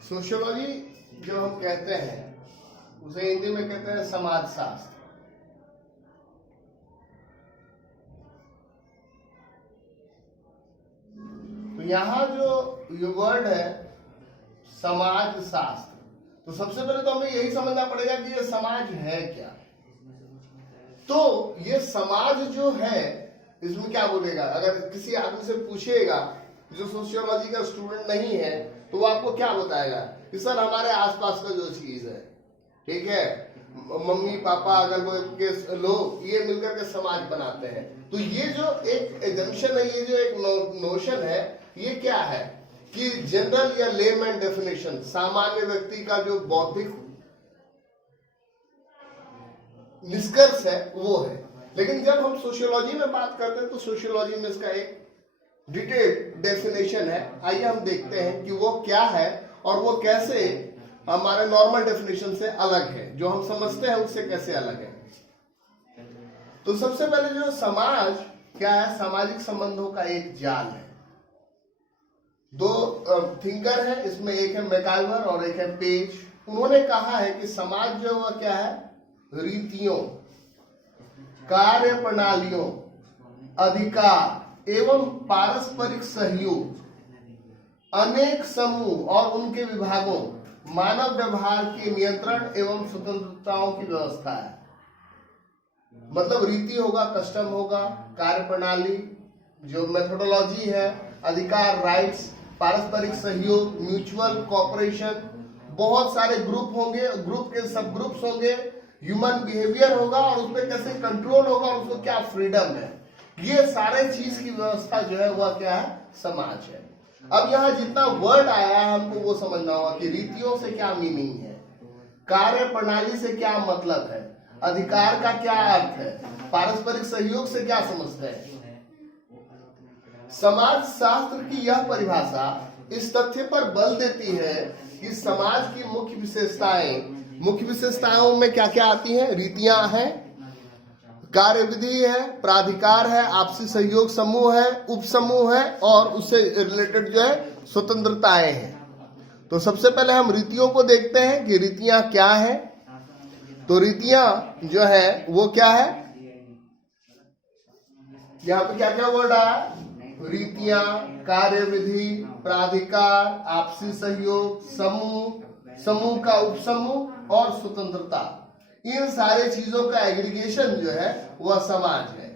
Sociology जो हम कहते हैं उसे हिंदी में कहते हैं समाजशास्त्र। तो यहाँ जो ये वर्ड है समाजशास्त्र, तो सबसे पहले तो हमें यही समझना पड़ेगा कि ये समाज है क्या। तो ये समाज जो है इसमें क्या बोलेगा, अगर किसी आदमी से पूछिएगा जो सोशियोलॉजी का स्टूडेंट नहीं है तो वो आपको क्या बताएगा कि सर हमारे आसपास का जो चीज है, ठीक है, मम्मी पापा अगल बगल के लोग ये मिलकर के समाज बनाते हैं। तो ये जो एक एजम्पशन है, ये जो एक नोशन है, ये क्या है कि जनरल या लेमैन डेफिनेशन, सामान्य व्यक्ति का जो बौद्धिक निष्कर्ष है वो है। लेकिन जब हम सोशियोलॉजी में बात करते हैं तो सोशियोलॉजी में इसका एक डिटेल्ड डेफिनेशन है। आइए हम देखते हैं कि वो क्या है और वो कैसे हमारे नॉर्मल डेफिनेशन से अलग है, जो हम समझते हैं उससे कैसे अलग है। तो सबसे पहले जो समाज क्या है, सामाजिक संबंधों का एक जाल है। दो थिंकर है, इसमें एक है मैकाइवर और एक है पेज। उन्होंने कहा है कि समाज जो है क्या है, रीतियों, कार्य प्रणालियों, अधिकार एवं पारस्परिक सहयोग, अनेक समूह और उनके विभागों, मानव व्यवहार के नियंत्रण एवं स्वतंत्रताओं की व्यवस्था है। मतलब रीति होगा, कस्टम होगा, कार्य प्रणाली जो मेथोडोलॉजी है, अधिकार राइट्स, पारस्परिक सहयोग, म्यूचुअल कोऑपरेशन, बहुत सारे ग्रुप होंगे, ग्रुप के सब ग्रुप्स होंगे, ह्यूमन बिहेवियर होगा और उस पर कैसे कंट्रोल होगा और उसको क्या फ्रीडम है। ये सारे चीज की व्यवस्था जो है वह क्या है, समाज है। अब यहाँ जितना वर्ड आया है हमको वो समझना होगा कि रीतियों से क्या मीनिंग है, कार्य प्रणाली से क्या मतलब है, अधिकार का क्या अर्थ है, पारस्परिक सहयोग से क्या समझते हैं। समाज शास्त्र की यह परिभाषा इस तथ्य पर बल देती है कि समाज की मुख्य विशेषताओं में क्या क्या आती हैं, रीतियां हैं, कार्य विधि है, प्राधिकार है, आपसी सहयोग समूह है, उपसमूह है और उससे रिलेटेड जो है स्वतंत्रताएं हैं। तो सबसे पहले हम रीतियों को देखते हैं कि रीतियां क्या है। तो रीतियां जो है वो क्या है, यहाँ पे क्या क्या वर्ड आया, रीतियां, कार्य विधि, प्राधिकार, आपसी सहयोग, समूह का उपसमूह और स्वतंत्रता। इन सारे चीजों का एग्रीगेशन जो है वह समाज है।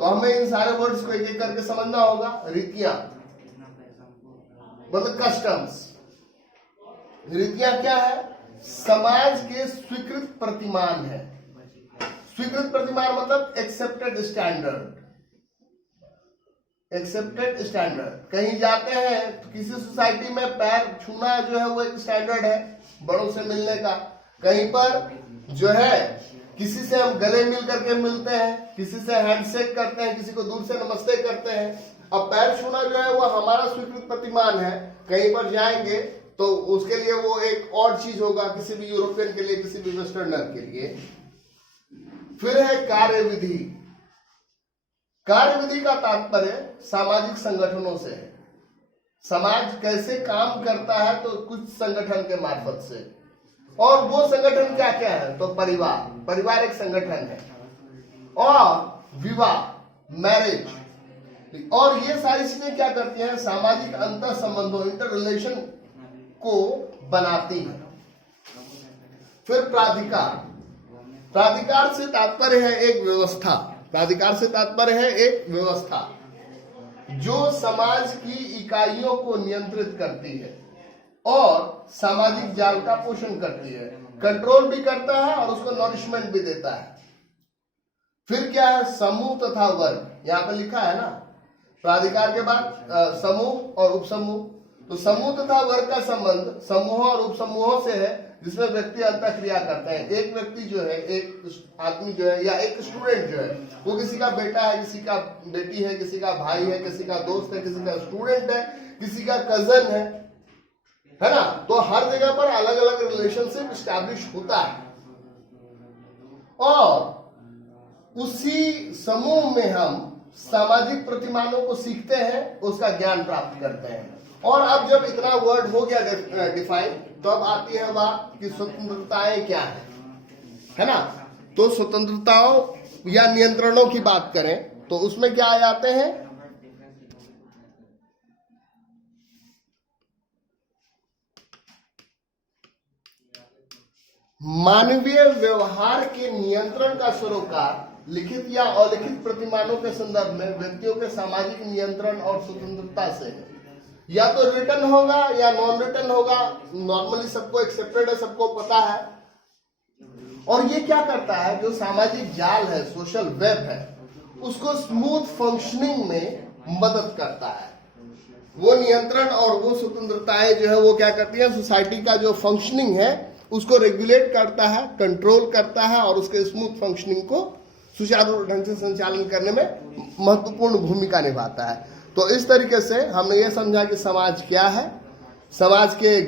तो हमें इन सारे वर्ड्स को एक एक करके समझना होगा। रीतियां मतलब कस्टम्स। रीतियां क्या है, समाज के स्वीकृत प्रतिमान है। स्वीकृत प्रतिमान मतलब एक्सेप्टेड स्टैंडर्ड। एक्सेप्टेड स्टैंडर्ड, कहीं जाते हैं तो किसी सोसाइटी में पैर छूना जो है वो एक स्टैंडर्ड है, बड़ों से मिलने का। कहीं पर जो है किसी से हम गले मिल करके मिलते हैं, किसी से हैंडशेक करते हैं, किसी को दूर से नमस्ते करते हैं। अब पैर छूना जो है वो हमारा स्वीकृत प्रतिमान है। कहीं पर जाएंगे तो उसके लिए वो एक और चीज होगा, किसी भी यूरोपियन के लिए, किसी भी वेस्टर्नर के लिए। फिर है कार्य विधि। कार्य विधि का तात्पर्य सामाजिक संगठनों से है। समाज कैसे काम करता है, तो कुछ संगठन के मार्फत से। और वो संगठन क्या क्या है, तो परिवार एक संगठन है, और विवाह मैरिज, और ये सारी चीजें क्या करती हैं, सामाजिक अंतर संबंधों इंटर रिलेशन को बनाती हैं। फिर प्राधिकार से तात्पर्य है एक व्यवस्था। प्राधिकार से तात्पर्य है एक व्यवस्था जो समाज की इकाइयों को नियंत्रित करती है और सामाजिक जाल का पोषण करती है, कंट्रोल भी करता है और उसको नॉरिशमेंट भी देता है। फिर क्या है, समूह तथा वर्ग। यहाँ पे लिखा है ना, प्राधिकार के बाद समूह और उपसमूह। तो समूह तथा वर्ग का संबंध समूहों और उपसमूहों से है जिसमें व्यक्ति अंतःक्रिया करते हैं। एक व्यक्ति जो है, एक आदमी जो है या एक स्टूडेंट जो है, वो किसी का बेटा है, किसी का बेटी है, किसी का भाई है, किसी का दोस्त है, किसी का स्टूडेंट है, किसी का कजन है ना। तो हर जगह पर अलग अलग रिलेशनशिप स्टैब्लिश होता है और उसी समूह में हम सामाजिक प्रतिमानों को सीखते हैं, उसका ज्ञान प्राप्त करते हैं और अब जब इतना वर्ड हो गया डिफाइन, तो अब आती है बात कि स्वतंत्रताएं क्या है ना। तो स्वतंत्रताओं या नियंत्रणों की बात करें तो उसमें क्या आ जाते हैं, मानवीय व्यवहार के नियंत्रण का सरोकार लिखित या अलिखित प्रतिमानों के संदर्भ में व्यक्तियों के सामाजिक नियंत्रण और स्वतंत्रता से है। या तो रिटन होगा या नॉन रिटन होगा, नॉर्मली सबको एक्सेप्टेड है, सबको पता है। और ये क्या करता है, जो सामाजिक जाल है, सोशल वेब है, उसको स्मूथ फंक्शनिंग में मदद करता है। वो नियंत्रण और वो स्वतंत्रताएं जो है वो क्या करती है, सोसाइटी का जो फंक्शनिंग है उसको रेगुलेट करता है, कंट्रोल करता है और उसके स्मूथ फंक्शनिंग को सुचारू ढंग से संचालन करने में महत्वपूर्ण भूमिका निभाता है। तो इस तरीके से हमने ये समझा कि समाज क्या है, समाज के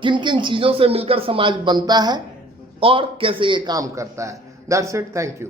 किन किन चीजों से मिलकर समाज बनता है और कैसे ये काम करता है। That's it, thank you.